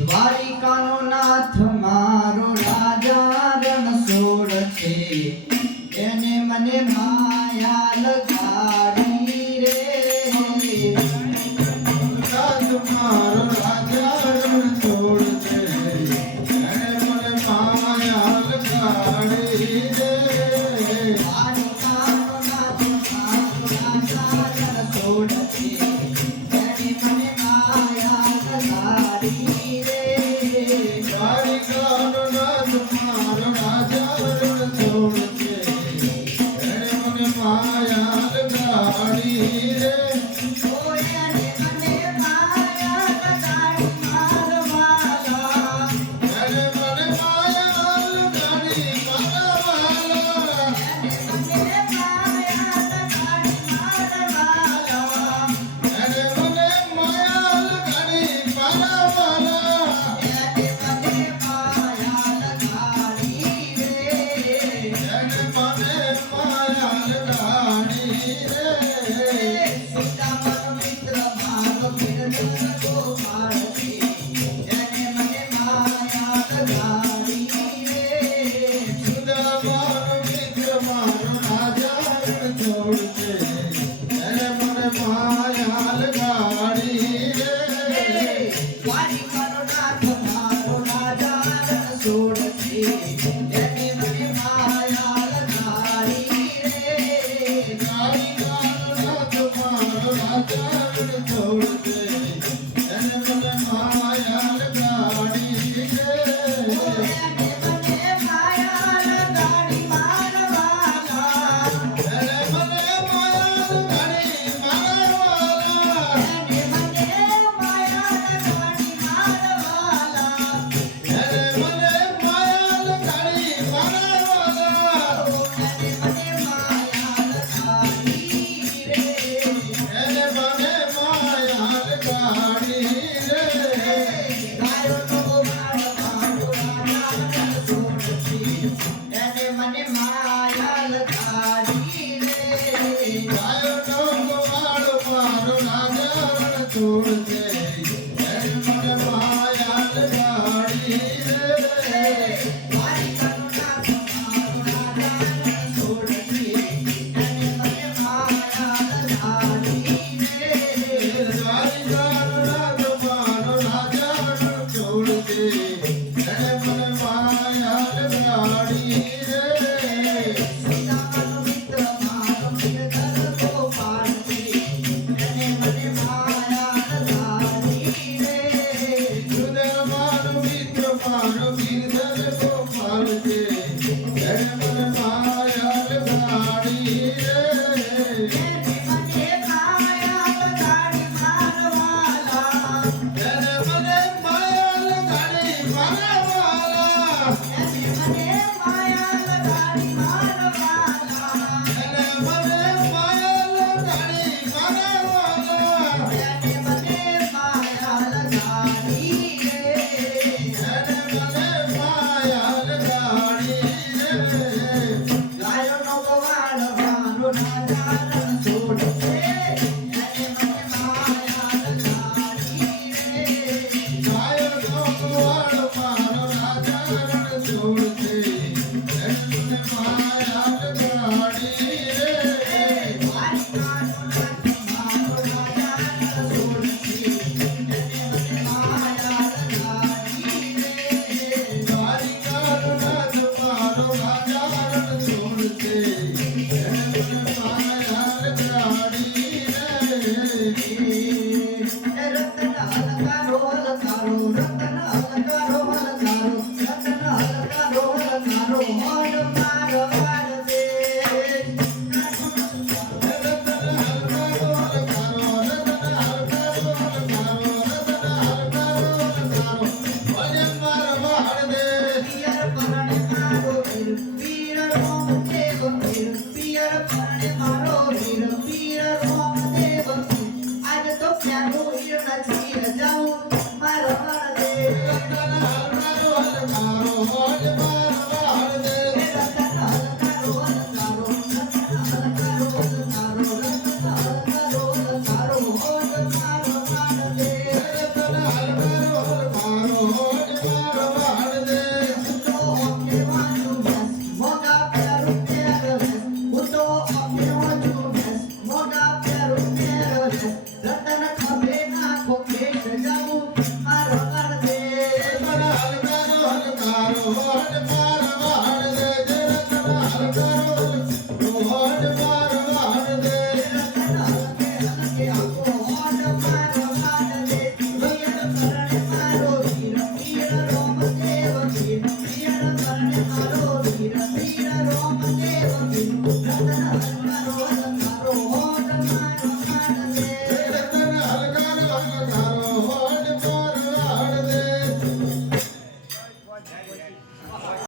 દ્વારિકાનો નાથ મારો રાજા રણછોડ છે, એને મને માયા લગાડી રે. નાથ મારો રાજા રણછોડ છે, એને મને માયા લગાડી રે. દ્વારિકાનો નાથ મારો રાજા રણછોડ છે, એને મને માયા લગાડી રે. દ્વારિકાનો નાથ મારો રાજા રણછોડ છે, એને મને માયા લગાડી રે. એને મને માયા લગાડી મારવાલા, એને મને માયા લગાડી મારવાલા. એને માયા લગાડી મારવાલા, એને મને માયા લગાડી મારવાલા. એને મને માયા લગાડી રે. એને મને માયા લગાડી રે. સુદામાનો મિત્ર મારો બિરબલ ગોપાળ છે, એને મને માયા લગાડી રે. સુદામાનો મિત્ર મારો રાજા રણછોડ છે, એને મને માયા લગાડી રે. દ્વારિકાનો નાથ મારો રાજા રણછોડ છે, એને મને માયા લગાડી રે. દ્વારિકાનો નાથ મારો રાજા રણછોડ છે, એને મને માયા લગાડી રે. એને મને માયા લગાડી મારવાલા, એને મને માયા લગાડી મારવાલા. એને મને માયા લગાડી મારવાલા, એને મને માયા લગાડી મારવાલા. એને મને માયા લગાડી રે. એને મને માયા લગાડી રે. ગાયોનો વાળ મારો રાજા રણછોડ છે, એને મને માયા લગાડી રે. ગાયોનો ગોવાળ મારો રાજા રણછોડ છે, એને મને માયા લગાડી રે. દ્વારિકાનો નાથ મારો રાજા રણછોડ છે, એને મને માયા લગાડી રે. દ્વારિકાનો નાથ મારો રાજા રણછોડ છે, એને મને માયા લગાડી રે. સુદામાનો મિત્ર મારો બિરબલ ગોપાળ છે, એને મને માયા લગાડી રે. સુદામાનો મિત્ર મારો બિરબલ ગોપાળ છે, એને મને માયા લગાડી રે. એને મને માયા લગાડી મારવાલા, એને મને માયા લગાડી મારવાલા. એને મને માયા લગાડી મારવાલા, એને મને માયા લગાડી મારવાલા. એને મને માયા લગાડી રે. એને મને માયા લગાડી રે. ગાયોનો ગોવાળ મારો રાજા રણછોડ છે, એને મને માયા લગાડી રે. ગાયોનો ગોવાળ મારો રાજા રણછોડ છે, એને મને માયા